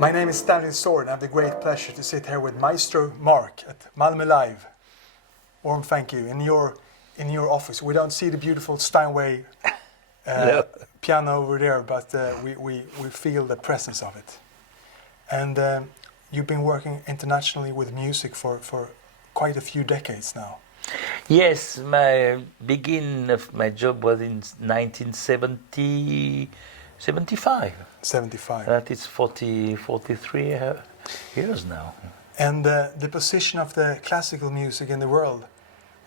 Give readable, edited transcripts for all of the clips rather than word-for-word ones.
My name is Stanley Sword, and I have the great pleasure to sit here with Maestro Marc at Malmö Live. Warm thank you. In your office, we don't see the beautiful Steinway No. piano over there, but we feel the presence of it. And you've been working internationally with music for quite a few decades now. Yes, my beginning of my job was in 1975. 75. That is 43 years now. And the position of the classical music in the world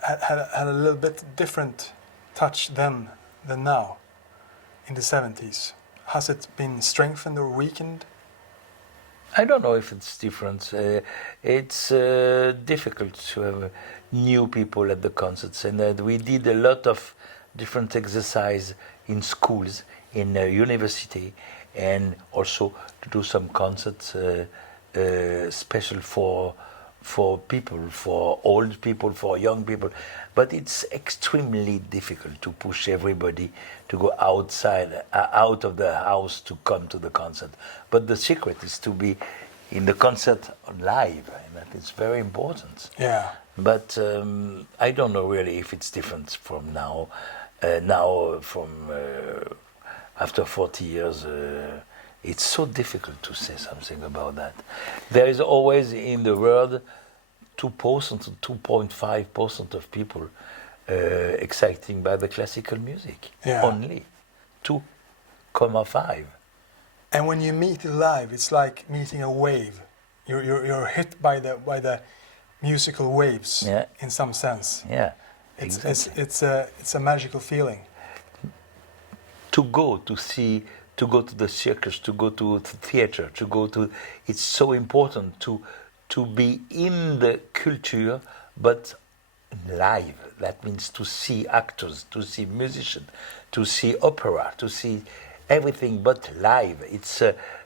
had a little bit different touch then than now, in the 70s. Has it been strengthened or weakened? I don't know if it's different. It's difficult to have new people at the concerts, and we did a lot of different exercise in schools, in university, and also to do some concerts special for people, for old people, for young people. But it's extremely difficult to push everybody to go outside, out of the house to come to the concert. But the secret is to be in the concert live, and that is very important. Yeah. But I don't know really if it's different from now. After 40 years, it's so difficult to say something about that. There is always in the world 2% to 2.5% of people excited by the classical music. Yeah. Only 2.5. And when you meet it live, it's like meeting a wave. You're hit by the musical waves. Yeah. In some sense. Yeah, It's a magical feeling. To go to the circus, to go to the theater, it's so important to be in the culture, but live. That means to see actors, to see musicians, to see opera, to see everything but live. It's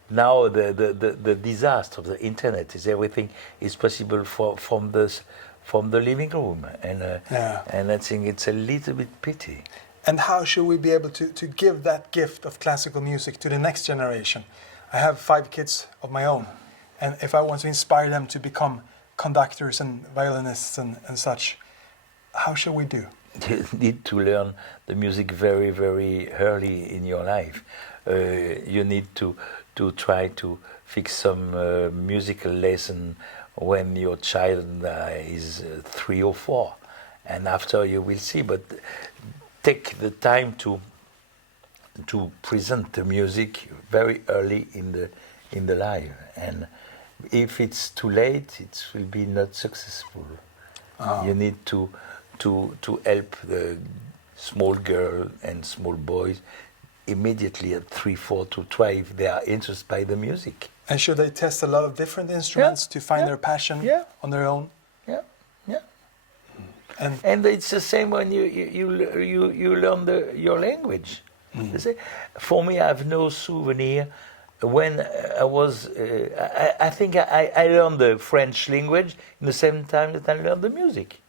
now the disaster of the internet is everything is possible from the living room, and I think it's a little bit pity. And how should we be able to give that gift of classical music to the next generation? I have 5 kids of my own, and if I want to inspire them to become conductors and violinists and such, how should we do? You need to learn the music very, very early in your life. You need to try to fix some musical lesson when your child is 3 or 4, and after you will see. But take the time to present the music very early in the life, and if it's too late, it will be not successful. You need to help the small girl and small boys immediately at 3, 4 to try if they are interested by the music. And should they test a lot of different instruments to find their passion on their own? Yeah, yeah. And it's the same when you learn your language. You see? For me, I have no souvenir. When I was, I think I learned the French language in the same time that I learned the music.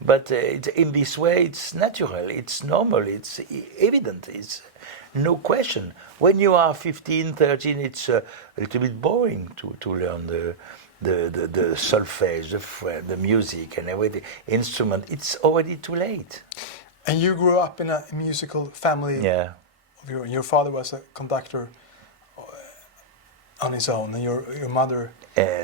But in this way, it's natural, it's normal, it's evident, it's no question. When you are 15, 13, it's a little bit boring to learn the solfège, the music and everything, instrument. It's already too late. And you grew up in a musical family. Yeah. Your father was a conductor on his own, and your mother...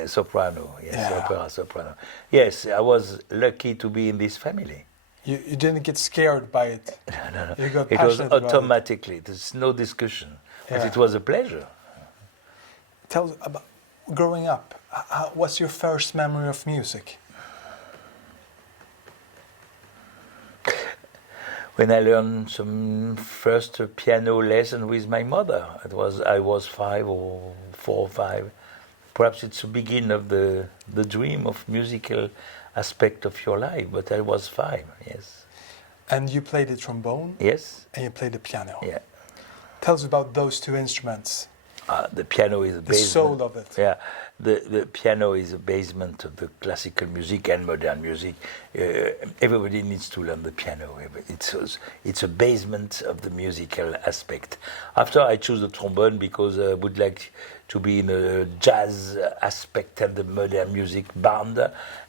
soprano, yes, opera soprano. Yes, I was lucky to be in this family. You didn't get scared by it? No. You got it was passionate about automatically. There's no discussion. But it was a pleasure. Tell us about growing up. What's your first memory of music? When I learned some first piano lesson with my mother, I was 5 or 4 or 5. Perhaps it's the beginning of the dream of musical aspect of your life, but I was 5, yes. And you played the trombone? Yes. And you played the piano? Yeah. Tell us about those 2 instruments. The piano is the soul of it. Yeah. the piano is a basement of the classical music and modern music. Everybody needs to learn the piano. It's a basement of the musical aspect. After I choose the trombone because I would like to be in a jazz aspect and the modern music band.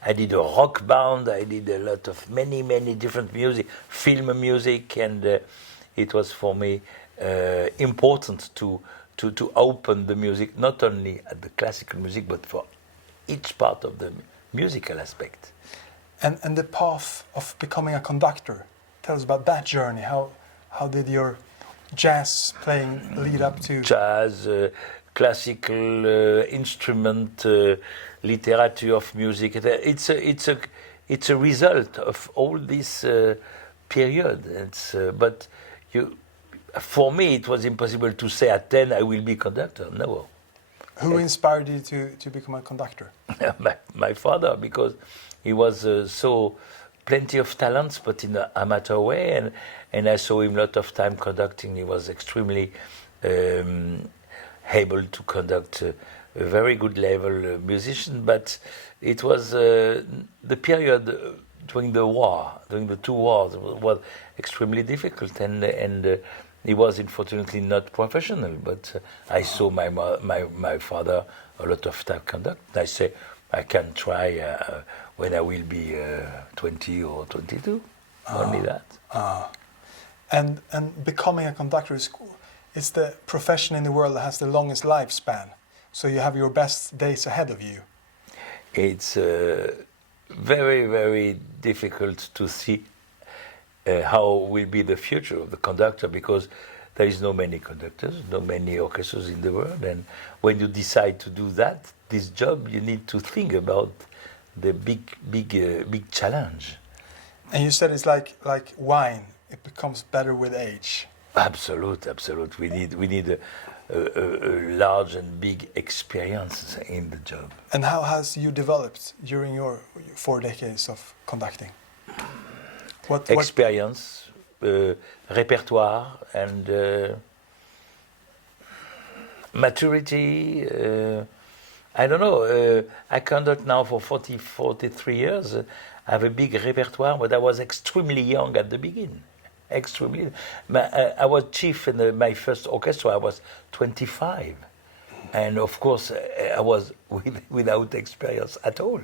I did a rock band. I did a lot of many different music, film music, and it was for me important to open the music, not only at the classical music, but for each part of the musical aspect. And the path of becoming a conductor. Tell us about that journey. How did your jazz playing lead up to jazz, classical instrument, literature of music? It's a result of all this period. But for me, it was impossible to say at 10 I will be conductor. No. Who inspired you to become a conductor? my father, because he was so plenty of talents, but in an amateur way, and I saw him a lot of time conducting. He was extremely able to conduct a very good level musician, but it was the period during the war, during the two wars, was extremely difficult, and he was unfortunately not professional. But I saw my father a lot of time conduct. I say I can try when I will be 20 or 22. Only that. And becoming a conductor is the profession in the world that has the longest lifespan. So you have your best days ahead of you. It's very difficult to see how will be the future of the conductor, because there is no many conductors, no many orchestras in the world, and when you decide to do this job, you need to think about the big challenge. And you said it's like wine; it becomes better with age. Absolute. We need a large and big experience in the job. And how has you developed during your 4 decades of conducting? What experience, repertoire, and maturity. I don't know. I conduct now for 43 years. I have a big repertoire, but I was extremely young at the beginning. Extremely. I was chief in my first orchestra. I was 25, and of course I was without experience at all.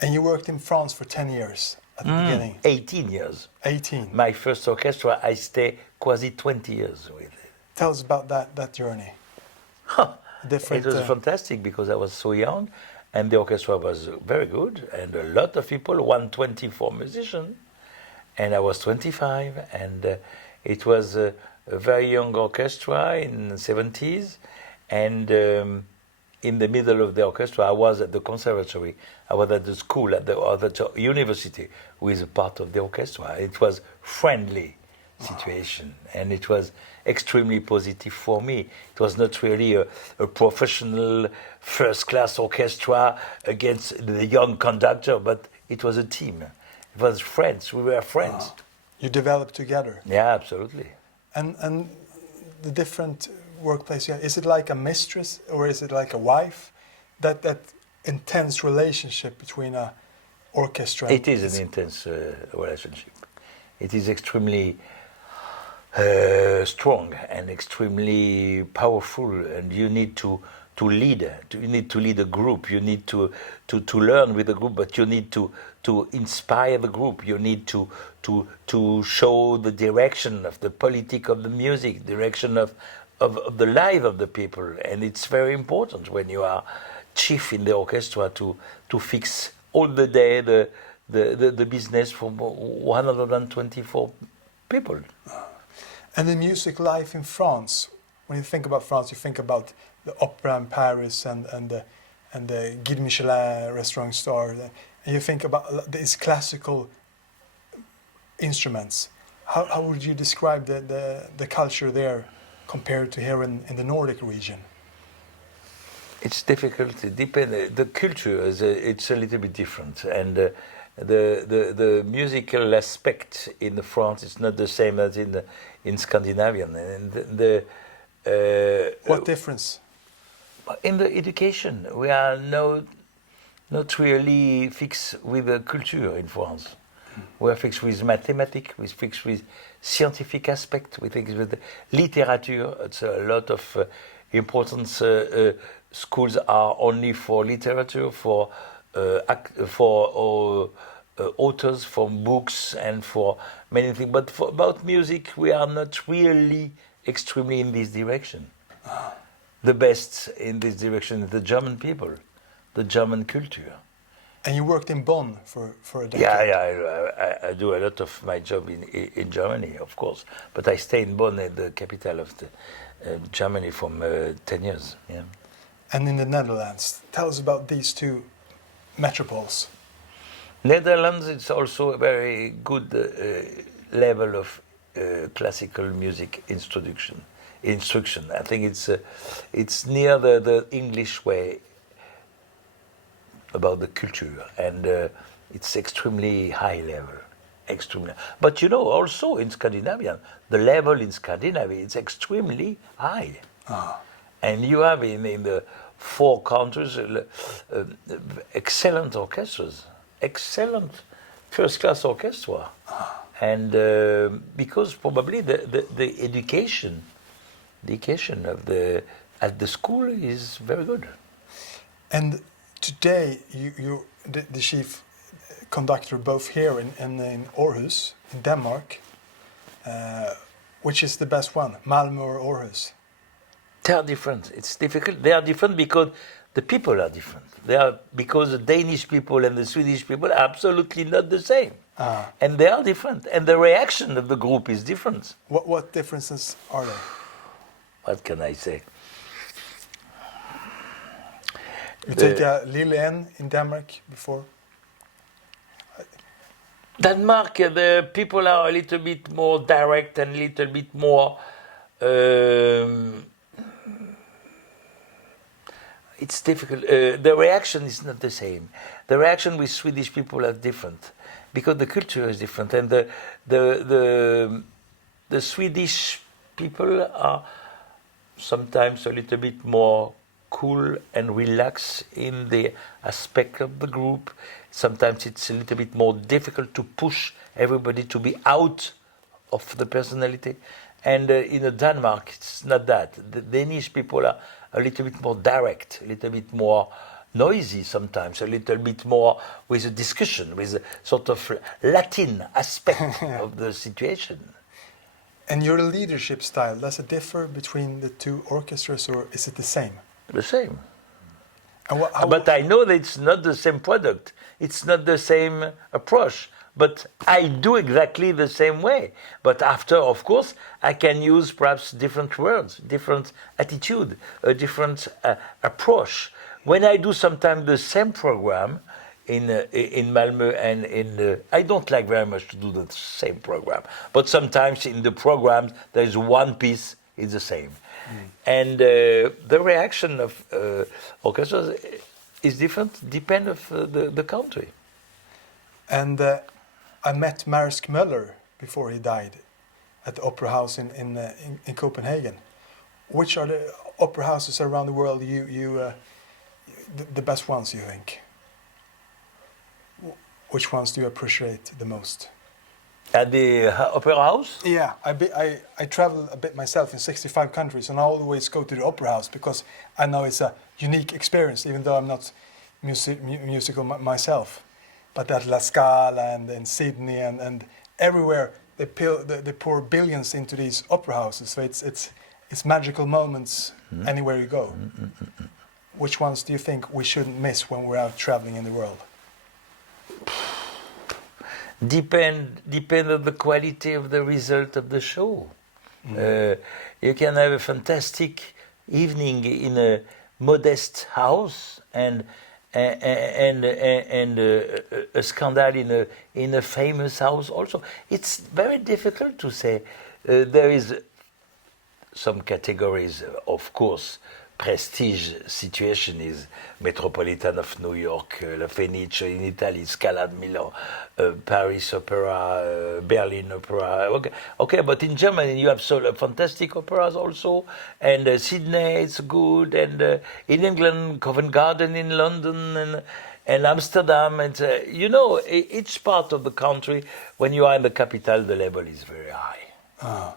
And you worked in France for 10 years at the beginning. 18 years. 18. My first orchestra, I stayed quasi 20 years with it. Tell us about that journey. It was fantastic because I was so young, and the orchestra was very good, and a lot of people, 124 musicians. And I was 25, and it was a very young orchestra in the 70s. And in the middle of the orchestra, I was at the conservatory. I was at the school, at the university, with a part of the orchestra. It was friendly situation, and it was extremely positive for me. It was not really a professional first-class orchestra against the young conductor, but it was a team. It was friends. We were friends. You developed together. Yeah, absolutely. And the different workplace, is it like a mistress or is it like a wife? That intense relationship between a orchestra. It is an intense relationship. It is extremely strong and extremely powerful, and you need to lead. You need to lead a group. You need to learn with the group, but you need to inspire the group. You need to show the direction of the politic of the music, direction of the life of the people, and it's very important when you are chief in the orchestra to fix all the day the business for 124 people. And the music life in France. When you think about France, you think about the opera in Paris and the Guide Michelin restaurant star, and you think about these classical instruments. How would you describe the culture there compared to here in the Nordic region? It's difficult. It depends. The culture it's a little bit different, and the musical aspect in France is not the same as in Scandinavian. And what difference? In the education, we are not really fixed with the culture in France. We are fixed with mathematics, we are fixed with scientific aspect, we think with literature. It's a lot of importance. Schools are only for literature, for authors, for books, and for many things. But about music, we are not really extremely in this direction. The best in this direction is the German people, the German culture. And you worked in Bonn for a decade. Yeah, I do a lot of my job in Germany, of course. But I stay in Bonn, the capital of Germany, for 10 years. Yeah. And in the Netherlands, tell us about these two metropoles. Netherlands, it's also a very good level of classical music instruction. I think it's near the English way about the culture, and it's extremely high level, extremely. But you know, also in Scandinavia, the level in Scandinavia is extremely high, and you have in the 4 countries excellent orchestras, excellent first-class orchestra, and because probably the education of at the school is very good. And today, you're the chief conductor both here and in Aarhus, in Denmark. Which is the best one, Malmö or Aarhus? They are different. It's difficult. They are different because the people are different. Because the Danish people and the Swedish people are absolutely not the same. And they are different. And the reaction of the group is different. What differences are there? What can I say? You take Lille in Denmark before? Denmark, the people are a little bit more direct and a little bit more... it's difficult. The reaction is not the same. The reaction with Swedish people are different because the culture is different, and the Swedish people are sometimes a little bit more cool and relaxed in the aspect of the group. Sometimes it's a little bit more difficult to push everybody to be out of the personality. And in Denmark, it's not that. The Danish people are a little bit more direct, a little bit more noisy sometimes, a little bit more with a discussion, with a sort of Latin aspect of the situation. And your leadership style, does it differ between the two orchestras, or is it the same? The same. And but I know that it's not the same product. It's not the same approach. But I do exactly the same way. But after, of course, I can use perhaps different words, different attitude, a different approach. When I do sometimes the same program in Malmö and I don't like very much to do the same program. But sometimes in the programs, there is one piece, it's the same. And the reaction of orchestras is different, depending on the country. And I met Marius Möller before he died at the Opera House in Copenhagen. Which are the opera houses around the world the best ones, you think? Which ones do you appreciate the most? At the Opera House? Yeah, I travel a bit myself in 65 countries, and I always go to the Opera House because I know it's a unique experience, even though I'm not musical myself. But at La Scala and in Sydney and everywhere, they pour billions into these opera houses. So it's magical moments anywhere you go. Which ones do you think we shouldn't miss when we're out traveling in the world? Depend on the quality of the result of the show. You can have a fantastic evening in a modest house and a scandal in a famous house also. It's very difficult to say. There is some categories, of course, prestige situation is Metropolitan of New York, La Fenice in Italy, Scala at Milan, Paris Opera, Berlin Opera. Okay, but in Germany you have fantastic operas also, and Sydney is good, and in England Covent Garden in London, and Amsterdam, and each part of the country, when you are in the capital, the level is very high.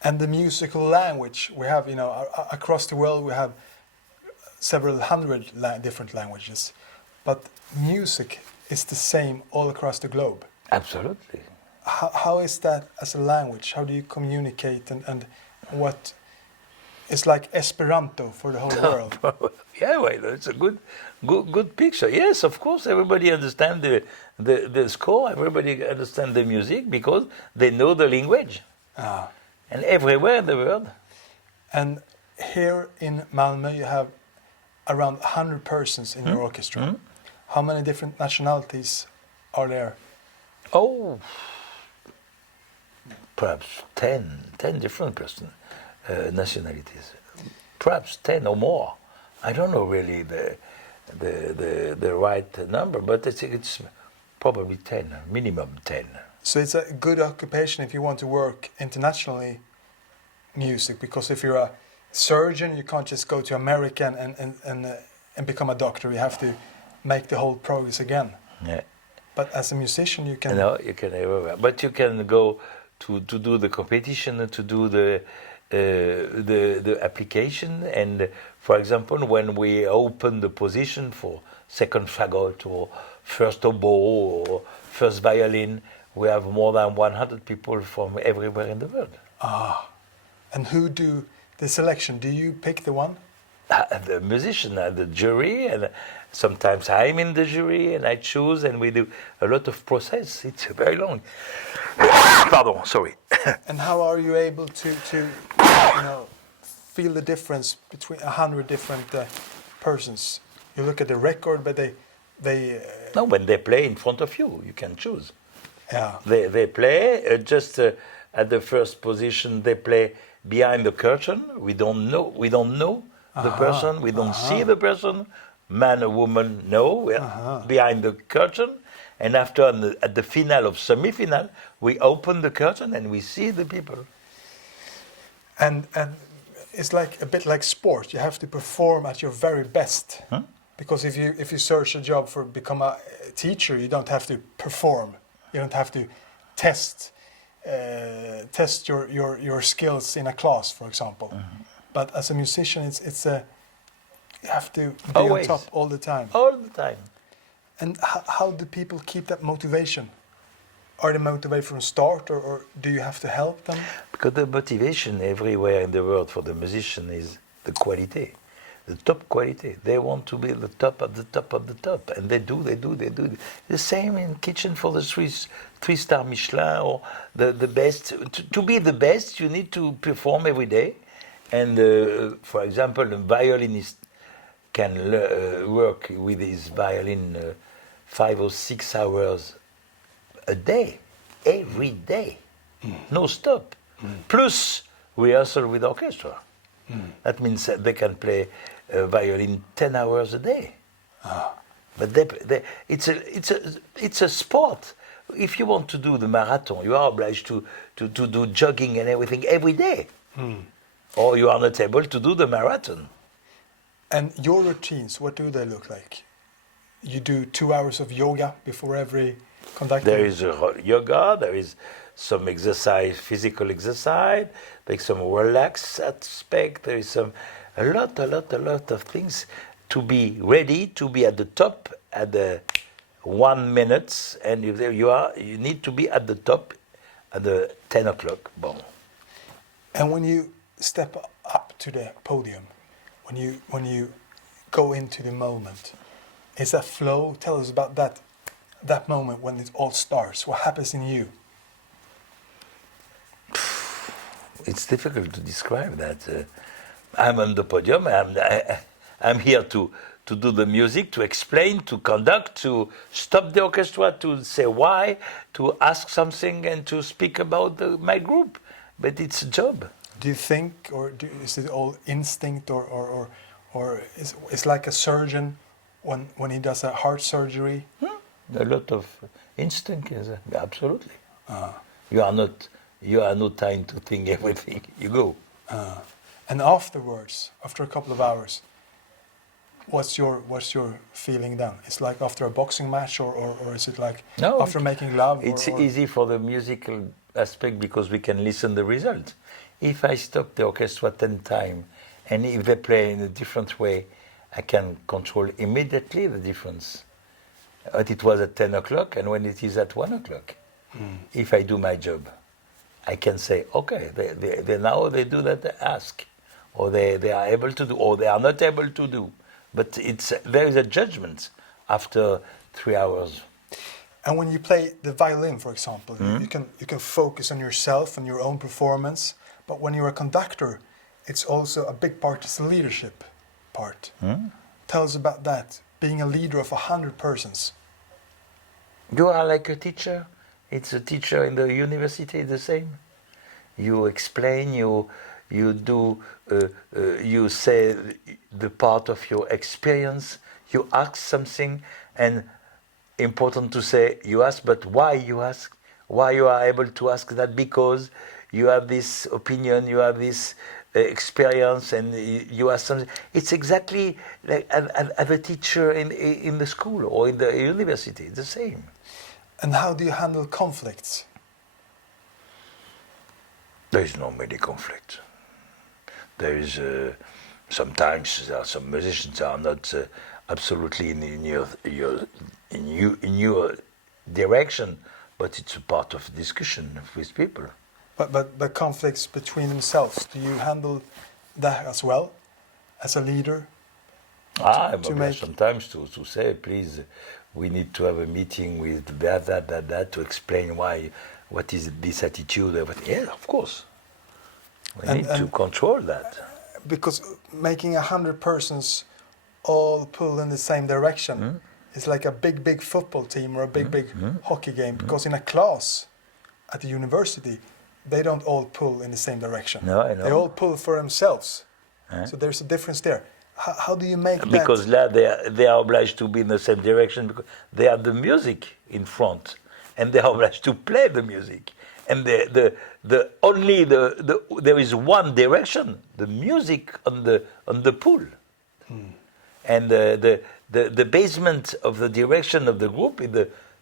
And the musical language we have, across the world we have several hundred different languages, but music is the same all across the globe. Absolutely. How is that as a language? How do you communicate, and what is like Esperanto for the whole world? Yeah, well, it's a good picture. Yes, of course, everybody understands the score. Everybody understands the music because they know the language. And everywhere in the world. And here in Malmö, you have around 100 persons in your orchestra. Mm-hmm. How many different nationalities are there? Oh, perhaps 10 different nationalities. Perhaps 10 or more. I don't know really the right number, but it's probably 10, minimum 10. So it's a good occupation if you want to work internationally music, because if you're a surgeon, you can't just go to America and become a doctor. You have to make the whole progress again. Yeah. But as a musician, you can... No, you can everywhere. But you can go to do the competition, to do the application. And for example, when we open the position for second fagot or first oboe or first violin, we have more than 100 people from everywhere in the world. And who do the selection? Do you pick the one? The musician, the jury, and sometimes I'm in the jury and I choose, and we do a lot of process. It's very long. Pardon, sorry. And how are you able to feel the difference between 100 different persons? You look at the record, but they No, when they play in front of you, you can choose. Yeah. They play just at the first position. They play behind the curtain. We don't know the person. We don't see the person. Man or woman, no. We're behind the curtain. And after, at the final of semi-final, we open the curtain and we see the people. And it's like a bit like sport. You have to perform at your very best. Because if you search a job for become a teacher, you don't have to perform. You don't have to test your skills in a class, for example. But as a musician, it's you have to be Always. on top all the time. All the time. And how do people keep that motivation? Are they motivated from start, or do you have to help them? Because the motivation everywhere in the world for the musician is the quality, the top quality. They want to be the top of the top of the top, and they do. The same in kitchen for the three-star Michelin or the best. To be the best, you need to perform every day. And for example, a violinist can work with his violin 5 or 6 hours a day, every day, no stop. Plus rehearsal with orchestra. That means that they can play violin 10 hours a day. But it's a sport. If you want to do the marathon, you are obliged to do jogging and everything every day. Or you are not able to do the marathon. And your routines, what do they look like? You do 2 hours of yoga before every conductor? There is yoga, there is some exercise, physical exercise, there's some relaxed aspect, there is a lot of things to be ready, to be at the top at the 1 minute, and if there you need to be at the top at the 10 o'clock. Bon. And when you step up to the podium, when you go into the moment, is that flow? Tell us about that moment when it all starts. What happens in you? It's difficult to describe that. I'm on the podium. I'm here to do the music, to explain, to conduct, to stop the orchestra, to say why, to ask something, and to speak about my group. But it's a job. Do you think, or is it all instinct, or is it's like a surgeon when he does a heart surgery? A lot of instinct, yes, absolutely. You are no time to think everything. You go. And afterwards, after a couple of hours, what's your feeling then? It's like after a boxing match, or is it like No, after making love? It's or easy for the musical aspect because we can listen the result. If I stop the orchestra 10 times, and if they play in a different way, I can control immediately the difference. But it was at 10 o'clock, and when it is at 1 o'clock. If I do my job, I can say, okay, they now they do that they ask, or they are able to do, or they are not able to do. But there is a judgment after 3 hours. And when you play the violin, for example, you can focus on yourself and your own performance. But when you're a conductor, it's also a big part is the leadership part. Tell us about that, being a leader of 100 persons. You are like a teacher. It's a teacher in the university, the same. You explain, you do, you say the part of your experience. You ask something, and important to say you ask, but why you ask? Why you are able to ask that? Because you have this opinion, you have this experience, and you have something. It's exactly like as a teacher in the school or in the university, the same. And how do you handle conflicts? There is no many conflict. There is sometimes there are some musicians that are not absolutely in your direction, but it's a part of discussion with people. But the conflicts between themselves, do you handle that as well, as a leader? Sometimes to say, please, we need to have a meeting with that to explain what is this attitude. Yeah, of course. We need to control that. Because making 100 persons all pull in the same direction is like a big football team or a big hockey game. Because in a class at the university, they don't all pull in the same direction. No, I know. They all pull for themselves. So there's a difference there. How do you make that? Because they are obliged to be in the same direction because they have the music in front, and they are obliged to play the music. And there is one direction, the music on the pool, and the basement of the direction of the group is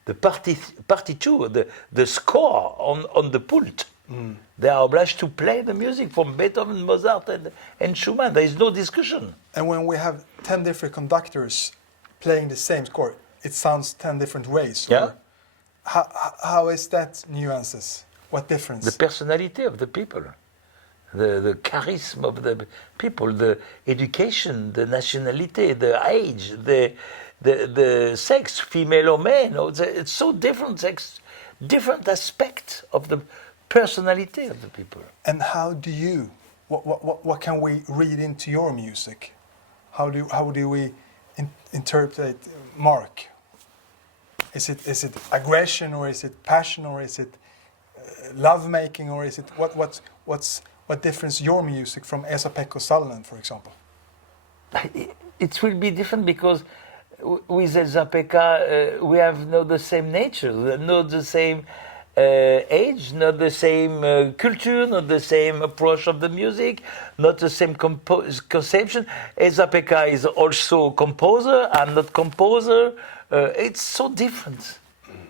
the partiture, the score on the pult. They are obliged to play the music from Beethoven, Mozart, and Schumann. There is no discussion. And when we have 10 different conductors playing the same score, it sounds 10 different ways. Yeah. How is that nuances? What difference? The personality of the people, the charisma of the people, the education, the nationality, the age, the sex, female or male. It's so different, different aspect of the personality of the people. And how do you? What can we read into your music? How do we interpret Marc? Is it aggression, or is it passion, or is it love making, or is it what difference your music from Esa-Pekka Salonen, for example? It will be different because with Esa-Pekka we have not the same nature, not the same age, not the same culture, not the same approach of the music, not the same conception. Esa-Pekka is also composer. I'm not composer. It's so different,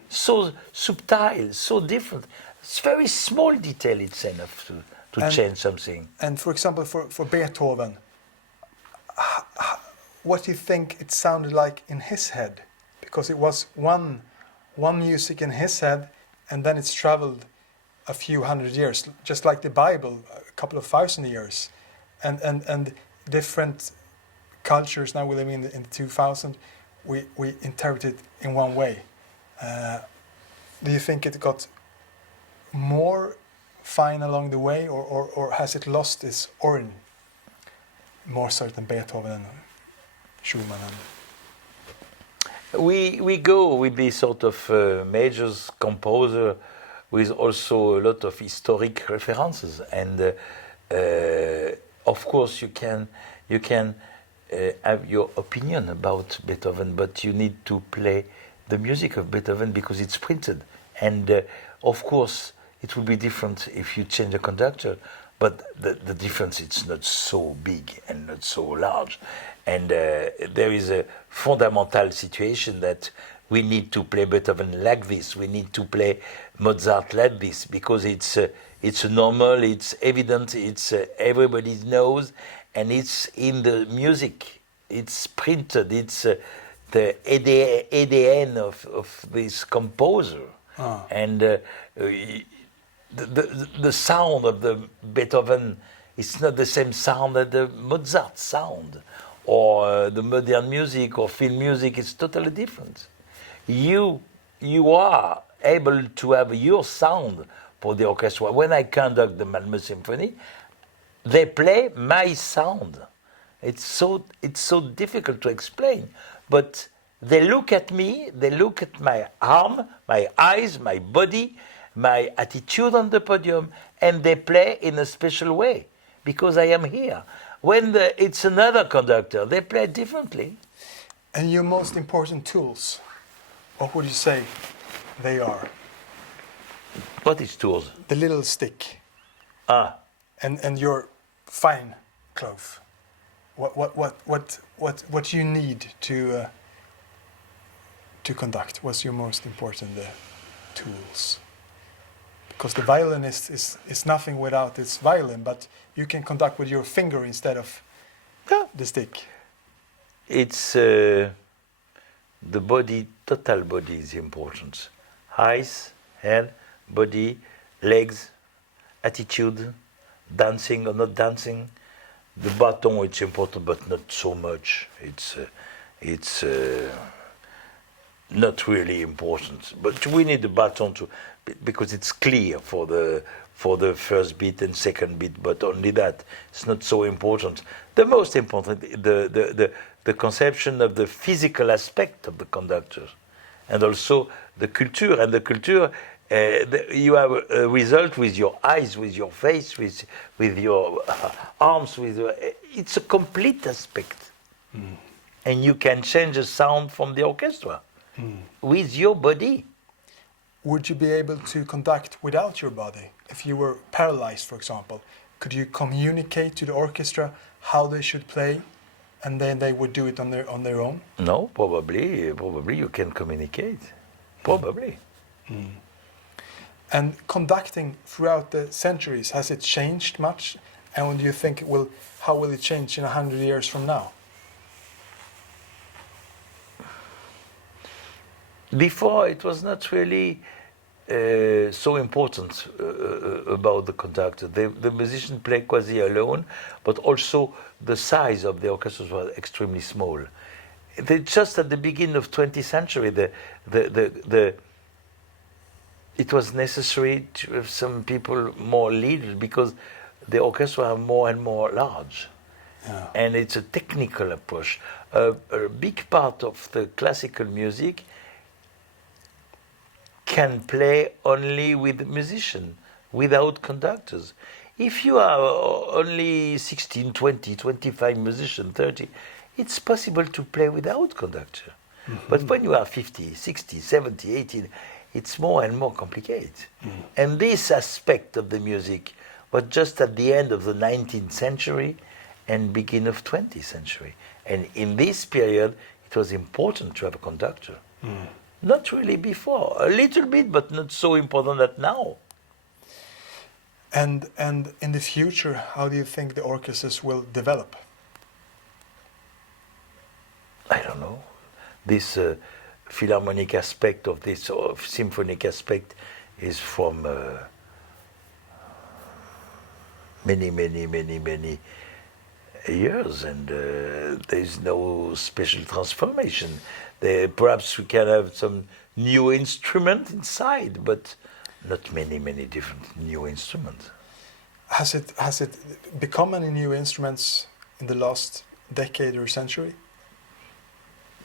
so subtle, so different. It's very small detail. It's enough to change something. And for example, for Beethoven, what do you think it sounded like in his head? Because it was one music in his head, and then it's traveled a few hundred years, just like the Bible, a couple of 1,000 years, and different cultures. Now we live in the 2000. We interpret it in one way. Do you think it got more fine along the way, or has it lost its origin? More certain Beethoven and Schumann. We go with this sort of major composer with also a lot of historic references, and Of course, you can have your opinion about Beethoven, but you need to play the music of Beethoven because it's printed. And of course, it will be different if you change the conductor, but the difference is not so big and not so large. And there is a fundamental situation that we need to play Beethoven like this. We need to play Mozart like this because it's normal, it's evident, it's everybody knows, and it's in the music. It's printed. It's the ADN of this composer, and the sound of the Beethoven is not the same sound as the Mozart sound, or the modern music or film music is totally different. You are able to have your sound for the orchestra. When I conduct the Malmö Symphony, they play my sound. It's so difficult to explain, but they look at me, they look at my arm, my eyes, my body, my attitude on the podium, and they play in a special way because I am here. When it's another conductor, they play differently. And your most important tools, what would you say they are? What is tools? The little stick. Ah. And your fine cloth. What you need to conduct? What's your most important tools? Because the violinist is nothing without its violin, but you can conduct with your finger instead of the stick. It's the body, total body is important. Eyes, head, body, legs, attitude, dancing or not dancing. The baton, it's important, but not so much. It's not really important. But we need the baton because it's clear for the first beat and second beat. But only that, it's not so important. The most important, the conception of the physical aspect of the conductor, and also the culture. And the culture, you have a result with your eyes, with your face, with your arms. It's a complete aspect, and you can change the sound from the orchestra with your body. Would you be able to conduct without your body? If you were paralyzed, for example, could you communicate to the orchestra how they should play, and then they would do it on their own? No, probably you can communicate. Probably. And conducting throughout the centuries, has it changed much? And what do you think how will it change in 100 years from now? Before, it was not really so important about the conductor. The musician played quasi alone, but also the size of the orchestras was extremely small. Just at the beginning of 20th century, it was necessary to have some people more leaders because the orchestra are more and more large. Yeah. And it's a technical approach. A big part of the classical music can play only with musicians, without conductors. If you are only 16, 20, 25 musicians, 30, it's possible to play without conductor. But when you are 50, 60, 70, 80, it's more and more complicated. And this aspect of the music was just at the end of the 19th century and beginning of 20th century. And in this period, it was important to have a conductor. Not really before, a little bit, but not so important as now. And in the future, how do you think the orchestras will develop? I don't know. This philharmonic aspect of this, or symphonic aspect, is from many years, and there is no special transformation. Perhaps we can have some new instrument inside, but not many different new instruments. Has it become any new instruments in the last decade or century?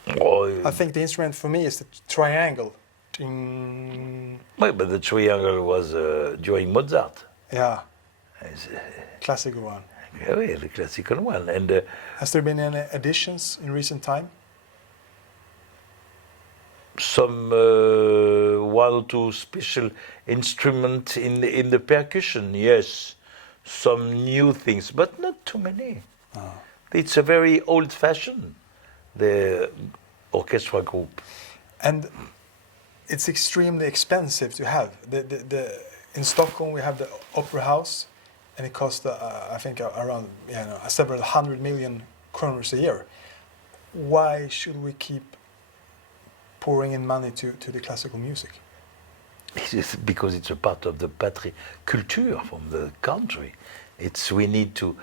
I think the instrument for me is the triangle. Well, but the triangle was during Mozart. Yeah. Classical one. Yeah, the classical one. And Has there been any additions in recent time? some one or two special instrument in the percussion, yes. Some new things, but not too many. It's a very old-fashioned, the orchestra group. And it's extremely expensive to have. In Stockholm we have the Opera House, and it costs I think around several 100 million kroners a year. Why should we keep pouring in money to the classical music? It's because it's a part of the culture from the country. We need to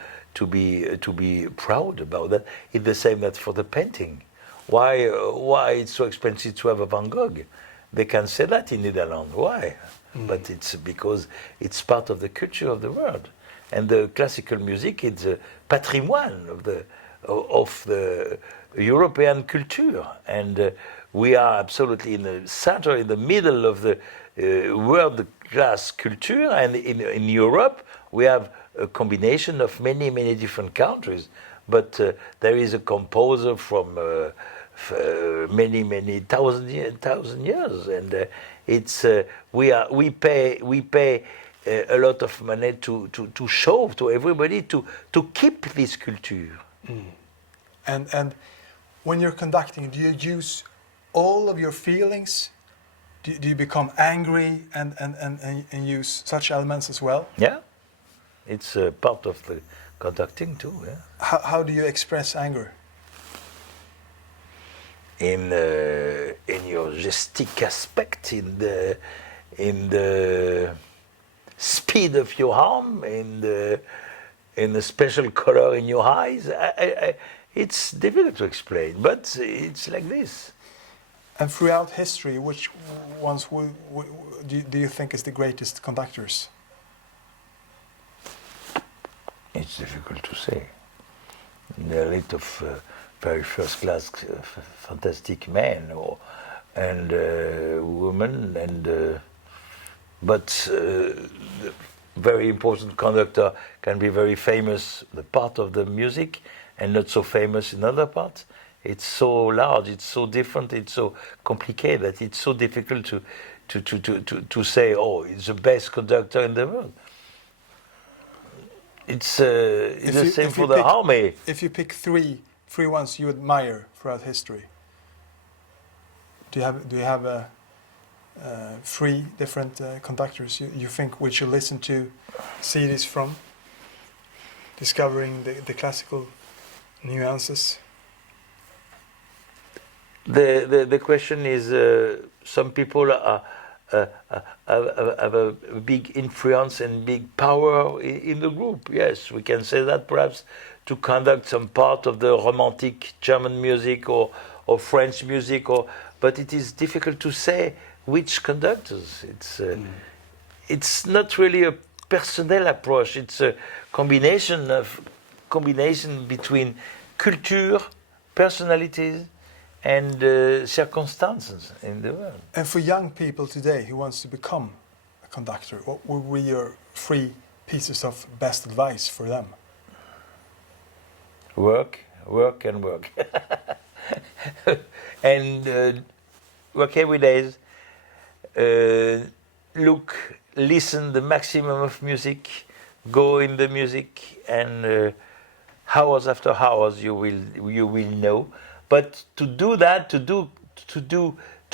be proud about that. It's the same that for the painting. Why it's so expensive to have a Van Gogh? They can say that in Netherlands. Why? But it's because it's part of the culture of the world, and the classical music is a patrimoine of the European culture, and we are absolutely in the center, in the middle of the world-class culture, and in Europe we have a combination of many different countries, but there is a composer from many thousand years, and we pay a lot of money to show to everybody to keep this culture. And when you're conducting, do you use all of your feelings? Do you become angry and use such elements as well? Yeah, it's part of the conducting too. Yeah. How do you express anger? In your gestic aspect, in the speed of your arm, in the special color in your eyes. It's difficult to explain, but it's like this. And throughout history, which ones do you think is the greatest conductors? It's difficult to say. There are a lot of very first-class, fantastic men and women, but the very important conductor can be very famous, the part of the music, and not so famous in other parts. It's so large, it's so different, it's so complicated that it's so difficult to say, oh, it's the best conductor in the world. It's the same for the army. If you pick three ones you admire throughout history, do you have three different conductors you think we should listen to CDs from, discovering the classical nuances? The question is, some people have a big influence and big power in the group. Yes, we can say that perhaps to conduct some part of the romantic German music or French music, but it is difficult to say which conductors. It's not really a personnel approach. It's a combination between culture, personalities, and circumstances in the world. And for young people today who wants to become a conductor, what would be your 3 pieces of best advice for them? Work, and work. And work every day. Listen the maximum of music, go in the music, and hours after hours you will know. But to do that, to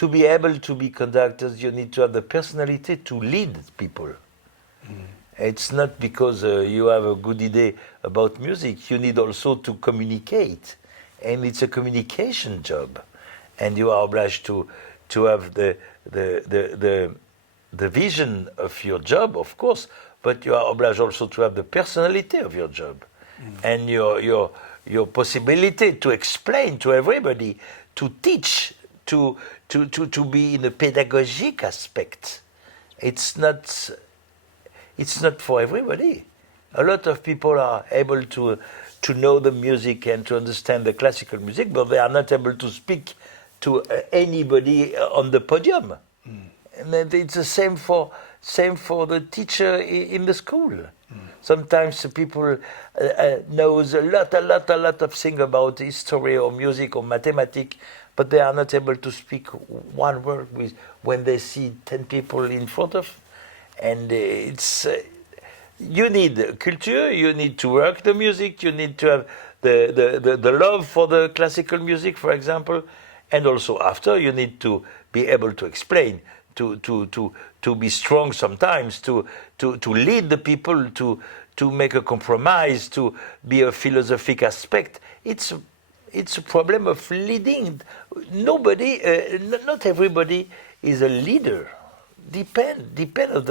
be able to be conductors, you need to have the personality to lead people. It's not because you have a good idea about music. You need also to communicate, and it's a communication job, and you are obliged to have the vision of your job, of course, but you are obliged also to have the personality of your job, and your possibility to explain to everybody, to teach, to be in a pedagogic aspect. It's not for everybody. A lot of people are able to know the music and to understand the classical music, but they are not able to speak to anybody on the podium. And it's the same for the teacher in the school. Sometimes people knows a lot of things about history or music or mathematics, but they are not able to speak one word when they see 10 people in front of. And it's you need culture, you need to work the music, you need to have the love for the classical music, for example, and also after you need to be able to explain, to be strong sometimes, to lead the people, to make a compromise, to be a philosophic aspect. It's a problem of leading. Nobody, not everybody is a leader. Depend of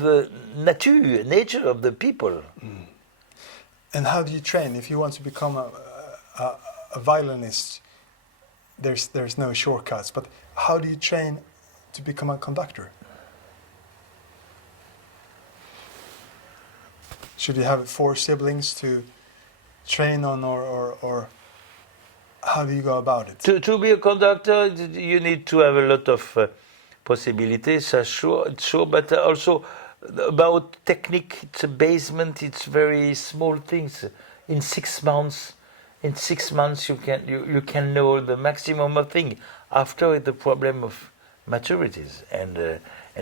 the nature of the people. Mm. And how do you train? If you want to become a violinist, there's no shortcuts. But how do you train to become a conductor? Should you have 4 siblings to train on, or how do you go about it? To be a conductor, you need to have a lot of possibilities, sure, but also about technique, it's a basement, it's very small things. In 6 months, you can know the maximum of things. After it's the problem of maturities and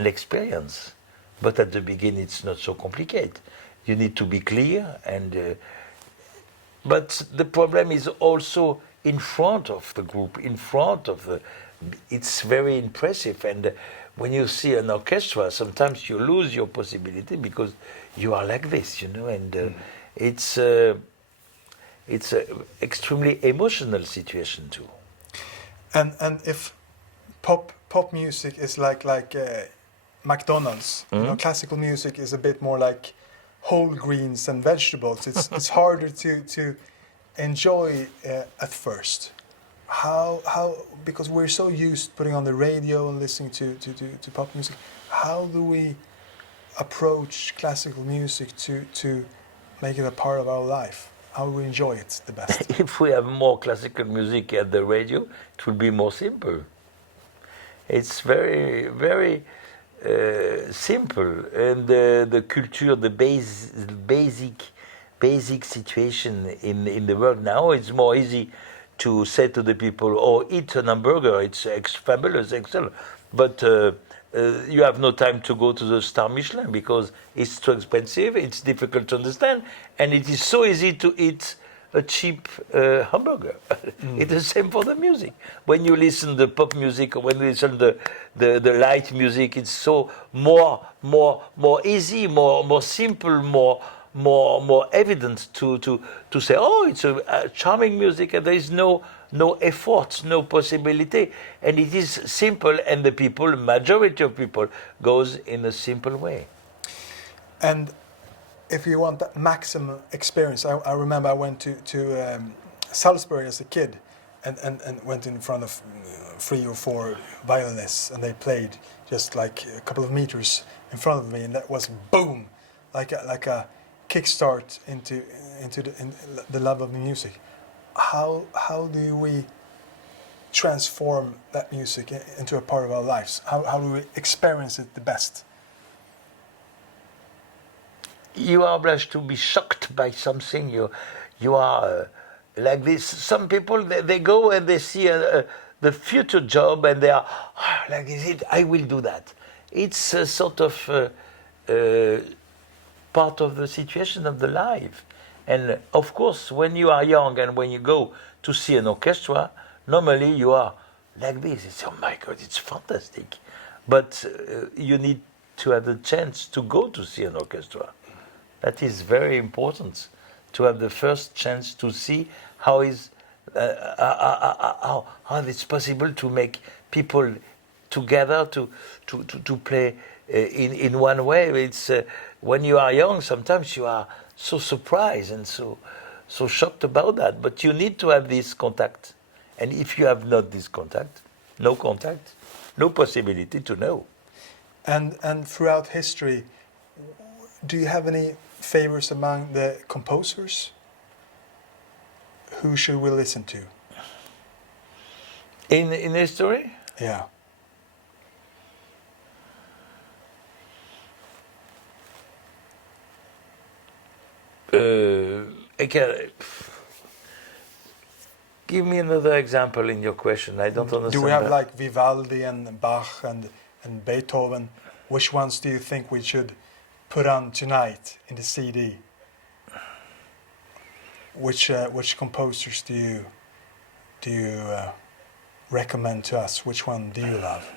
experience. But at the beginning, it's not so complicated. You need to be clear, but the problem is also in front of the group, in front of the. It's very impressive, and when you see an orchestra, sometimes you lose your possibility because you are like this, and it's an extremely emotional situation too. And if pop music is like McDonald's, classical music is a bit more like whole greens and vegetables. It's harder to enjoy at first. How because we're so used putting on the radio and listening to pop music. How do we approach classical music to make it a part of our life? How do we enjoy it the best? If we have more classical music at the radio, it will be more simple. It's very, very simple, and the culture, the basic situation in the world now, it's more easy to say to the people, "Oh, eat an hamburger. It's fabulous, excellent." But you have no time to go to the Star Michelin because it's too expensive. It's difficult to understand, and it is so easy to eat a cheap hamburger. It's the same for the music. When you listen to pop music or when you listen to the light music, it's so more easy, more simple, more evident to say, oh, it's a charming music, and there is no effort, no possibility, and it is simple, and the people, majority of people, goes in a simple way. And if you want that maximum experience, I remember I went to Salzburg as a kid, and went in front of 3 or 4 violinists, and they played just like a couple of meters in front of me, and that was boom, like a kickstart into the love of music. How do we transform that music into a part of our lives? How do we experience it the best? You are obliged to be shocked by something. You are like this. Some people they go and they see the future job, and they are like this. I will do that. It's a sort of part of the situation of the life. And of course, when you are young and when you go to see an orchestra, normally you are like this. It's, oh my God, it's fantastic. But you need to have the chance to go to see an orchestra. That is very important, to have the first chance to see how it's possible to make people together to play in one way. It's when you are young, sometimes you are so surprised and so shocked about that. But you need to have this contact, and if you have not this contact, no possibility to know. And throughout history, do you have any favorites among the composers? Who should we listen to? In history? Yeah. I can, give me another example in your question. I don't understand. Do we have that. like Vivaldi and Bach and Beethoven? Which ones do you think we should put on tonight in the CD? Which composers do you recommend to us? Which one do you love?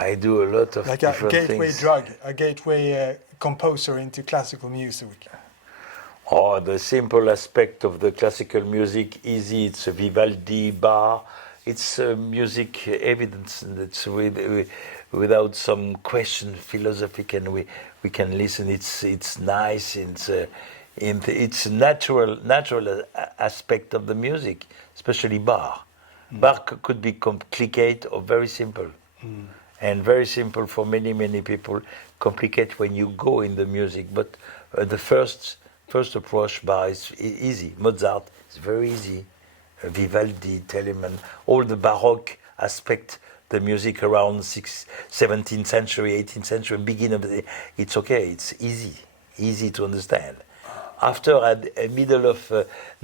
I do a lot of Like a different gateway things. drug, a gateway composer into classical music. Oh, the simple aspect of the classical music, easy. It's a Vivaldi, Bach. It's music evidence. That's without some question, philosophic, and we can listen. It's nice. It's natural aspect of the music, especially Bach. Bach could be complicated or very simple, and very simple for many people. Complicated when you go in the music, but the first approach Bach is easy. Mozart is very easy. Vivaldi, Telemann, all the Baroque aspect, the music around 17th century, 18th century, beginning of the, it's okay. It's easy to understand. After at middle of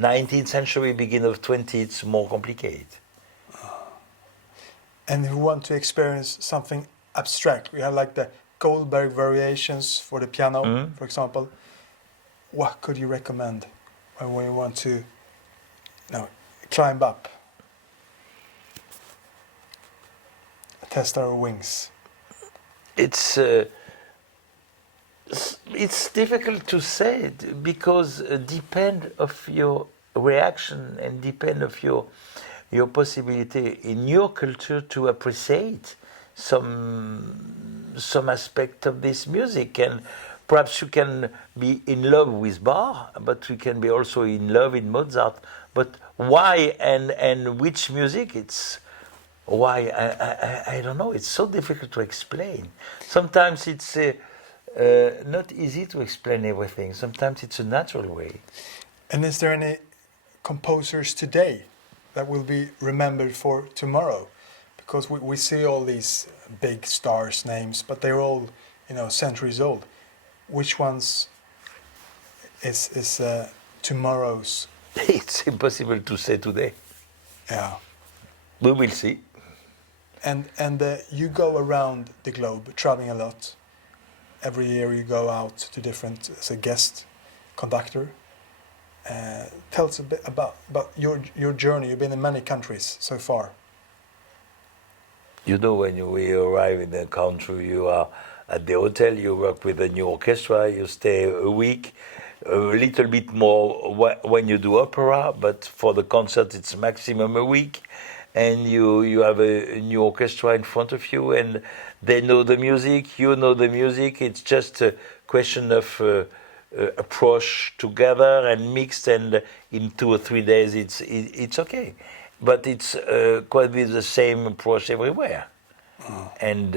19th century, beginning of 20th, it's more complicated. And who want to experience something abstract? We have like the Goldberg variations for the piano, for example. What could you recommend when we want to climb up, test our wings? It's difficult to say because depend of your reaction and depend of your possibility in your culture to appreciate some aspect of this music. And perhaps you can be in love with Bach, but you can be also in love in Mozart. But why and which music? It's why I don't know. It's so difficult to explain. Sometimes it's not easy to explain everything. Sometimes it's a natural way. And is there any composers today that will be remembered for tomorrow? Because we see all these big stars names, but they're all centuries old. Which ones is tomorrow's? It's impossible to say today. Yeah. We will see. And you go around the globe, traveling a lot. Every year you go out to different, as a guest conductor. Tell us a bit about your journey. You've been in many countries so far. When we arrive in a country, you are at the hotel, you work with a new orchestra, you stay a week, a little bit more when you do opera, but for the concert it's maximum a week, and you have a new orchestra in front of you, and they know the music, you know the music. It's just a question of approach together and mixed, and in 2 or 3 days it's okay. But it's quite the same approach everywhere, and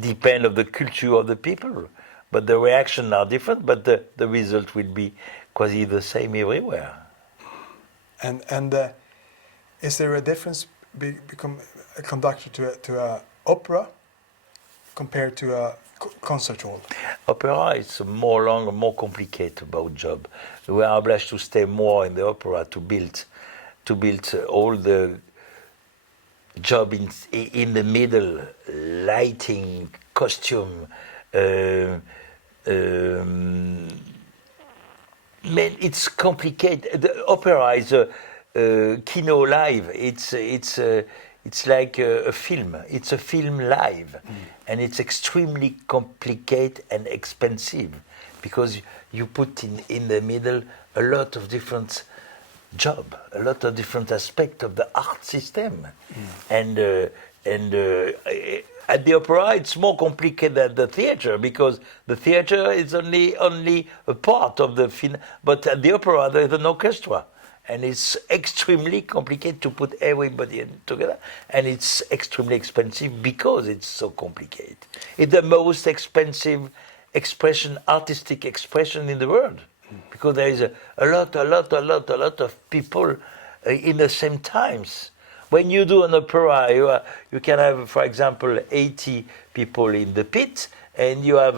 depend of the culture of the people. But the reactions are different, but the result will be quasi the same everywhere. And is there a difference become a conductor to a opera compared to a concert hall? Opera is more long, more complicated about job. We are obliged to stay more in the opera to build all the job in the middle, lighting, costume. It's complicated. The opera is a kino live. It's like a film. It's a film live, and it's extremely complicated and expensive because you put in the middle a lot of different job, a lot of different aspects of the art system, and at the opera it's more complicated than the theater because the theater is only a part of the film, but at the opera there's an orchestra, and it's extremely complicated to put everybody together, and it's extremely expensive because it's so complicated. It's the most expensive artistic expression in the world. Because there is a lot of people in the same times. When you do an opera, you can have, for example, 80 people in the pit, and you have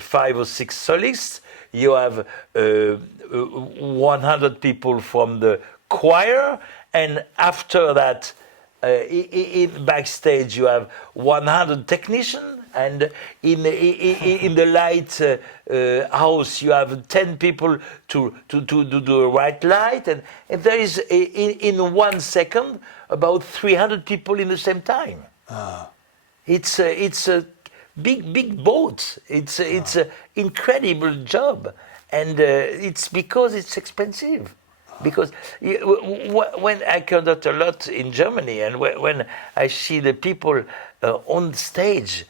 5 or 6 solists. You have 100 people from the choir, and after that, in backstage you have 100 technicians, and in the light house you have 10 people to do the right light, and there is in 1 second about 300 people in the same time. It's a big boat. It's an incredible job, and it's because it's expensive. Because when I conduct a lot in Germany, and when I see the people on stage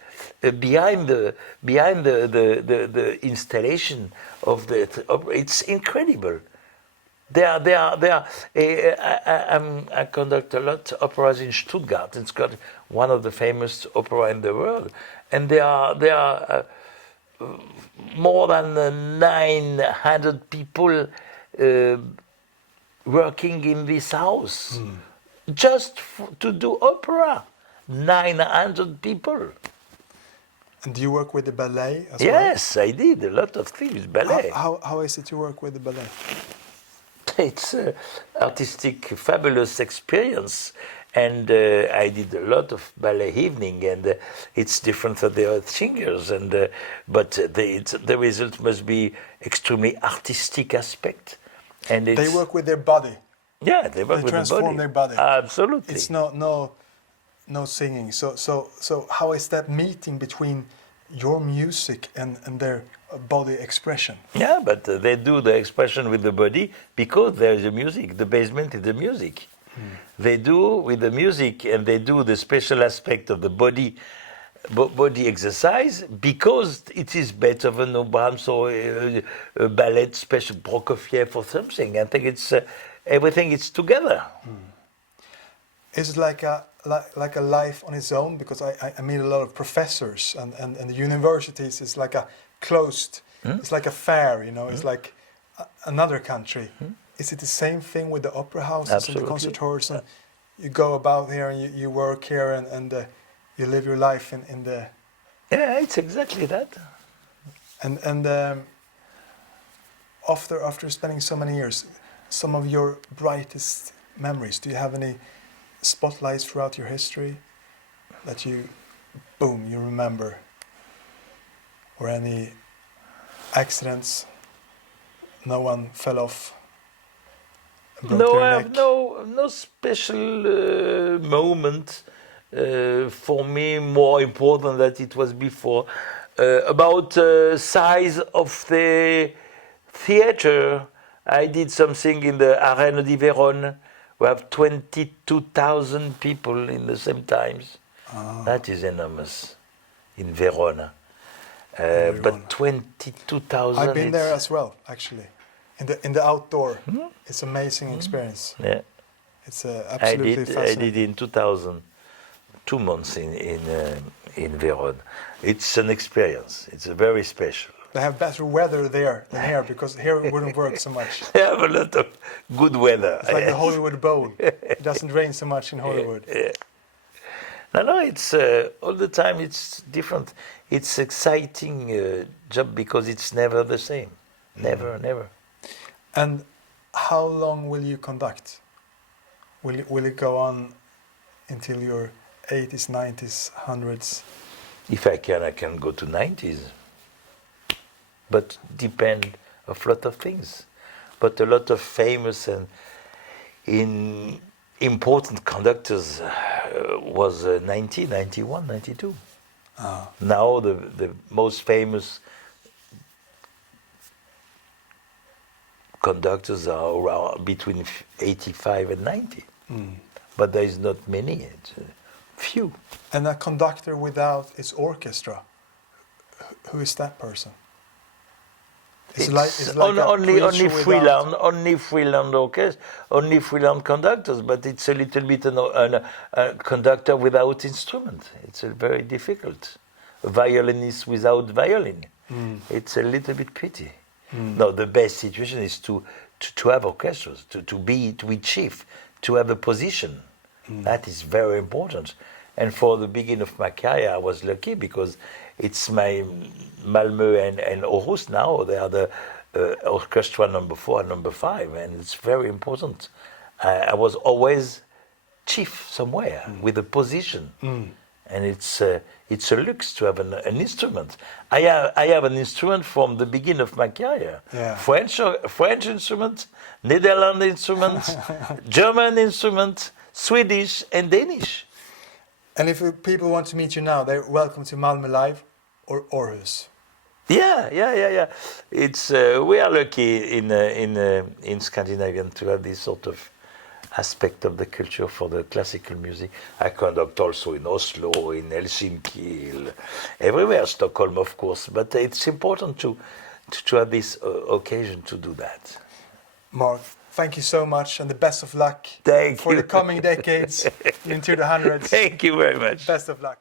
behind the installation of the it's incredible. I conduct a lot of operas in Stuttgart. It's got one of the famous opera in the world, and there are more than 900 people working in this house just to do opera. 900 people. And do you work with the ballet as well? Yes, I did a lot of things, ballet. How is it to work with the ballet? It's an artistic, fabulous experience. And I did a lot of ballet evening, and it's different for the other singers. But the result must be extremely artistic aspect. And they work with their body. Yeah, they work with the body. They transform their body. Absolutely. It's no singing. So how is that meeting between your music and their body expression? Yeah, but they do the expression with the body because there is the music. The basement is the music. They do with the music, and they do the special aspect of the body exercise because it is Beethoven or Brahms or a ballet special Prokofiev or something. I think it's everything is together. Is it like a life on its own? Because I meet a lot of professors and the universities is like a closed. It's like a fair, It's like another country. Is it the same thing with the opera houses Absolutely. and the concertories? And you go about here and you work here and you live your life in the. Yeah, it's exactly that. And after spending so many years, some of your brightest memories. Do you have any spotlights throughout your history that you remember, or any accidents? No one fell off. No, I have no special moment. For me, more important than it was before. About size of the theater, I did something in the Arena di Verona. We have 22,000 people in the same times. That is enormous in Verona. But 22,000. I've been there as well, actually. In the outdoor, it's amazing experience. Yeah, it's absolutely fascinating. I did in 2000, 2 months in Verona. It's an experience. It's very special. They have better weather there than here, because here it wouldn't work so much. They have a lot of good weather. It's like the Hollywood Bowl. It doesn't rain so much in Hollywood. Yeah. No, it's all the time. It's different. It's exciting job because it's never the same. Never. And how long will you conduct? Will it go on until your 80s, 90s, 100s? If I can go to 90s. But depend of a lot of things. But a lot of famous and important conductors was 90, 91, 92. Now the most famous conductors are around between 85 and 90. But there is not many, it's few. And a conductor without its orchestra, who is that person? It's like only freelance orchestra, only freelance conductors, but it's a little bit a conductor without instrument. It's very difficult. A violinist without violin. It's a little bit pity. No, the best situation is to have orchestras, to be chief, to have a position. That is very important. And for the beginning of my career, I was lucky because it's my Malmö and Aarhus now. They are the orchestra number 4 and number 5, and it's very important. I was always chief somewhere with a position, and it's a lux to have an instrument. I have an instrument from the beginning of my career. Yeah. French instrument, Netherlands instrument, German instrument, Swedish and Danish. And if people want to meet you now, they're welcome to Malmö Live or Aarhus. Yeah. It's we are lucky in Scandinavian to have this sort of aspect of the culture for the classical music. I conduct also in Oslo, in Helsinki, everywhere, Stockholm, of course. But it's important to have this occasion to do that. Marc, thank you so much, and the best of luck Thank for you. the coming decades into the hundreds. Thank you very much. Best of luck.